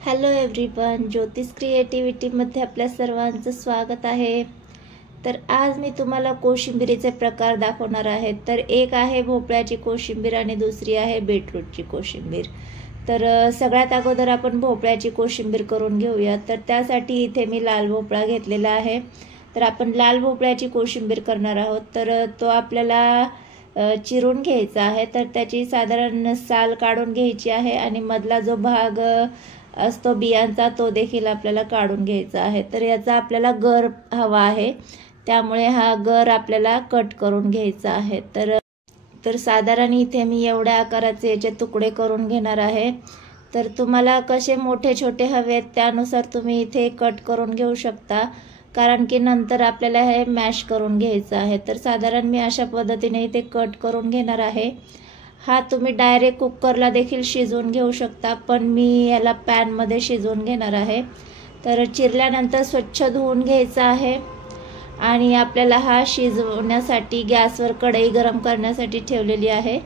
Hello everyone, ज्योतिष क्रिएटिव्हिटीमध्ये आपल्या सर्वांचं स्वागत आहे। तर आज मी तुम्हाला कोशिंबिरीचे प्रकार दाखवणार आहे। तर एक आहे भोपळ्याची कोशिंबीर आणि दुसरी आहे बीटरूटची कोशिंबीर। तर सगळ्यात अगोदर आपण भोपळ्याची कोशिंबीर करून घेऊया। तर त्यासाठी इथे मी लाल भोपळा घेतलेला आहे। तर आपण लाल भोपळ्याची कोशिंबीर करणार आहोत। तर तो आपल्याला चिरून घ्यायचा आहे। तर त्याची साधारण साल काढून घ्यायची आहे आणि मधला जो भाग असतो बियांचा तो देखील आपल्याला काढून घ्यायचा आहे। तर याचा आपल्याला गर हवा आहे, त्यामुळे हा गर आपल्याला कट करून घ्यायचा आहे। तर साधारण इथे मी एवढ्या आकाराचे याचे तुकडे करून घेणार आहे। तर तुम्हाला कसे मोठे छोटे हवे त्यानुसार तुम्ही इथे कट करून घेऊ शकता, कारण की नंतर आपल्याला हे मॅश करून घ्यायचं आहे। तर साधारण मी अशा पद्धतीने इथे कट करून घेणार आहे। हा तुम्ही डायरेक्ट कुकरला देखील शिजवून घेऊ शकता, पण मी याला पॅनमध्ये शिजवून घेणार आहे। तर चिरल्यानंतर स्वच्छ धुवून घ्यायचा आहे आणि आपल्याला हा शिजवण्यासाठी गॅसवर कढई गरम करण्यासाठी ठेवलेली आहे।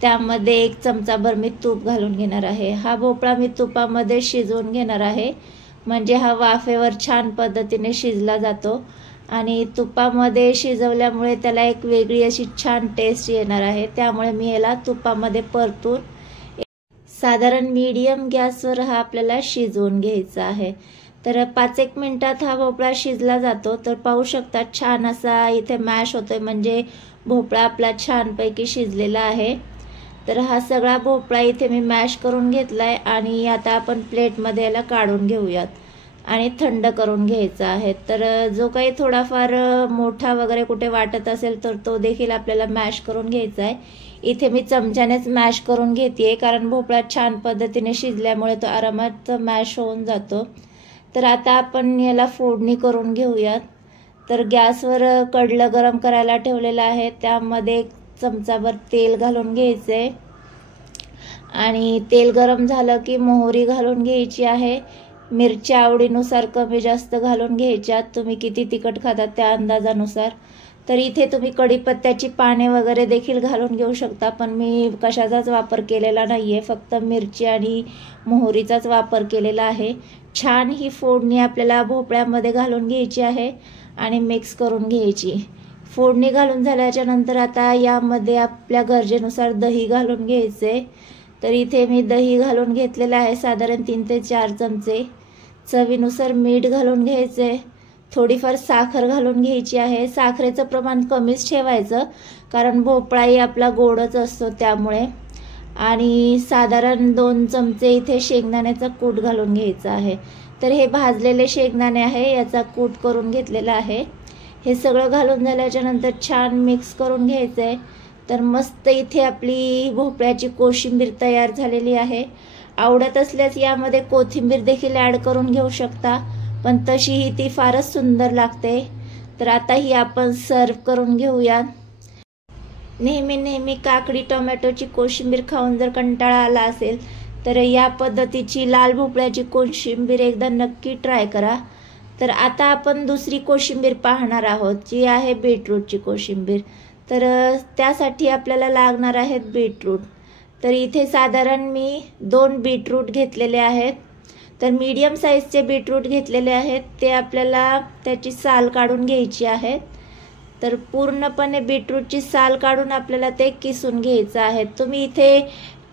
त्यामध्ये 1 चमचाभर मी तूप घालून घेणार आहे। हा भोपळा मी तुपामध्ये शिजवून घेणार आहे, म्हणजे हा वाफेवर छान पद्धतीने शिजला जातो आणि तुपामध्ये शिजवल्यामुळे त्याला एक वेगळी अशी छान टेस्ट येणार आहे। त्यामुळे मी याला तुपामध्ये परतून साधारण मीडियम गॅसवर हा आपल्याला शिजवून घ्यायचा आहे। तर 5-1 मिनिटात हा भोपळा शिजला जातो। तर पाहू शकता छान असा इथे मॅश होतोय, म्हणजे भोपळा आपला छानपैकी शिजलेला आहे। तर हा सगळा भोपळा इथे मी मॅश करून घेतलाय आणि आता आपण प्लेटमध्ये याला काढून घेऊयात आणि थंड करून घ्यायचा आहे। तर जो काही थोडाफार मोठा वगैरे कुठे वाटत असेल तर तो देखील आपल्याला मॅश करून घ्यायचा आहे। इथे मी चमच्यानेच मॅश करून घेते, कारण भोपळा छान पद्धतीने शिजल्यामुळे तो आरामात मॅश होऊन जातो। तर आता आपण याला फोडणी करून घेऊयात। तर गॅसवर कढलं गरम करायला ठेवलेलं आहे, त्यामध्ये 1 चमचाभर तेल घालून घ्यायचे आणि तेल गरम झालं की मोहरी घालून घ्यायची आहे। मिरच्या आवडीनुसार कमी जास्त घालून घ्यायच्या, तुम्ही किती तिखट खाता त्या अंदाजानुसार। तर इथे तुम्ही कढीपत्त्याची पाने वगैरे देखील घालून घेऊ शकता, पण मी कशाचाच वापर केलेला नाहीये, फक्त मिरची आणि मोहरीचाच वापर केलेला आहे। छान ही फोडणी आपल्याला भोपळ्यामध्ये घालून घ्यायची आहे आणि मिक्स करून घ्यायची। फोडणी घालून झाल्याच्या नंतर आता यामध्ये आपल्या गरजेनुसार दही घालून घ्यायचे। तर इथे मी दही घालून घेतलेलं आहे, साधारण 3 ते 4 चमचे। चवीनुसार मीठ घालून घ्यायचे, थोडीफार साखर घालून घ्यायची आहे। साखरेचं प्रमाण कमीच ठेवायचं, कारण भोपळाही आपला गोडच असतो त्यामुळे। आणि साधारण 2 चमचे इथे शेंगदाण्याचा कूट घालून घ्यायचा आहे। तर हे भाजलेले शेंगदाणे आहे, याचा कूट करून घेतलेला आहे। हे सगळं घालून झाल्याच्या नंतर छान मिक्स करून घ्यायचंय। तर मस्त इथे आपली भोपळ्याची कोशिंबीर तयार झालेली आहे। आवडत असल्यास यामध्ये कोथिंबीर देखील ॲड करून घेऊ शकता, पण तशीही ती फारच सुंदर लागते। तर आता ही आपण सर्व करून घेऊया। नेहमी काकडी टोमॅटोची कोशिंबीर खाऊन जर कंटाळा आला असेल तर या पद्धतीची लाल भोपळ्याची कोशिंबीर एकदा नक्की ट्राय करा। तर आता आपण दुसरी कोशिंबीर पाहणार आहोत, जी आहे बीटरूटची कोशिंबीर। तर त्यासाठी आपल्याला लागणार आहेत बीटरूट। तर इथे साधारण मी 2 बीटरूट घेतलेले आहेत। तर मीडियम साईजचे बीटरूट घेतलेले आहेत, ते आपल्याला त्याची साल काढून घ्यायची आहे। तर पूर्णपणे बीटरूटची साल काढून आपल्याला ते किसून घ्यायचं आहे। तुम्ही इथे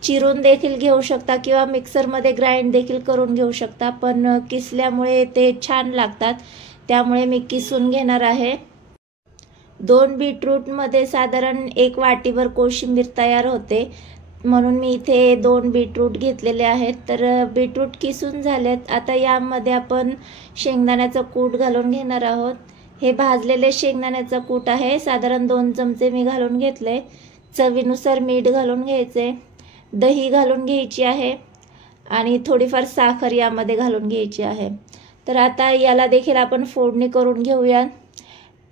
चिरून देखील घेऊ शकता किंवा मिक्सरमध्ये ग्राइंड देखील करून घेऊ शकता, पण किसल्यामुळे ते छान लागतात, त्यामुळे मी किसून घेणार आहे। 2 बीटरूटमध्ये साधारण 1 वाटीभर कोशिंबीर तयार होते, म्हणून मी इथे 2 बीटरूट घेतलेले आहेत। तर बीटरूट किसून झालेत। आता यामध्ये आपण शेंगदाण्याचा कूट घालून घेणार आहोत। हे भाजलेले शेंगदाण्याचा कूट आहे, साधारण 2 चमचे मी घालून घेतले। चवीनुसार मीठ घालून घ्यायचे, दही घालून घ्यायची आहे आणि थोडीफार साखर यामध्ये घालून घ्यायची आहे। तर आता याला देखील आपण फोडणी करून घेऊया।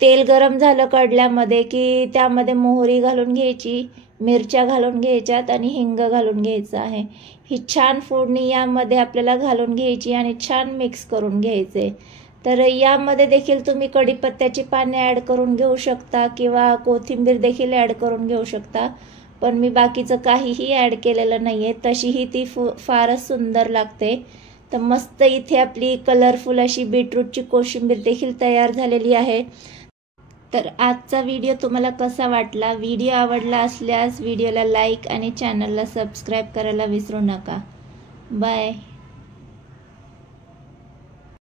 तेल गरम झालं कढल्यामध्ये की त्यामध्ये मोहरी घालून घ्यायची, मिरच्या घालून घ्यायच्यात आणि हिंग घालून घ्यायचं आहे। ही छान फोडणी यामध्ये आपल्याला घालून घ्यायची आणि छान मिक्स करून घ्यायचे। तर यामध्ये देखील तुम्ही कढीपत्त्याची पाने ॲड करून घेऊ शकता किंवा कोथिंबीर देखील ॲड करून घेऊ शकता, पण मी बाकीचं काहीही ॲड केलेलं नाहीये, तशीही ती फारच सुंदर लागते। तर मस्त इथे आपली कलरफुल अशी बीटरूटची कोशिंबीर देखील तयार झालेली आहे। तर आजचा व्हिडिओ तुम्हाला कसा वाटला? व्हिडिओ आवडला असल्यास व्हिडिओला लाईक आणि चॅनलला सबस्क्राईब करायला विसरू नका। बाय।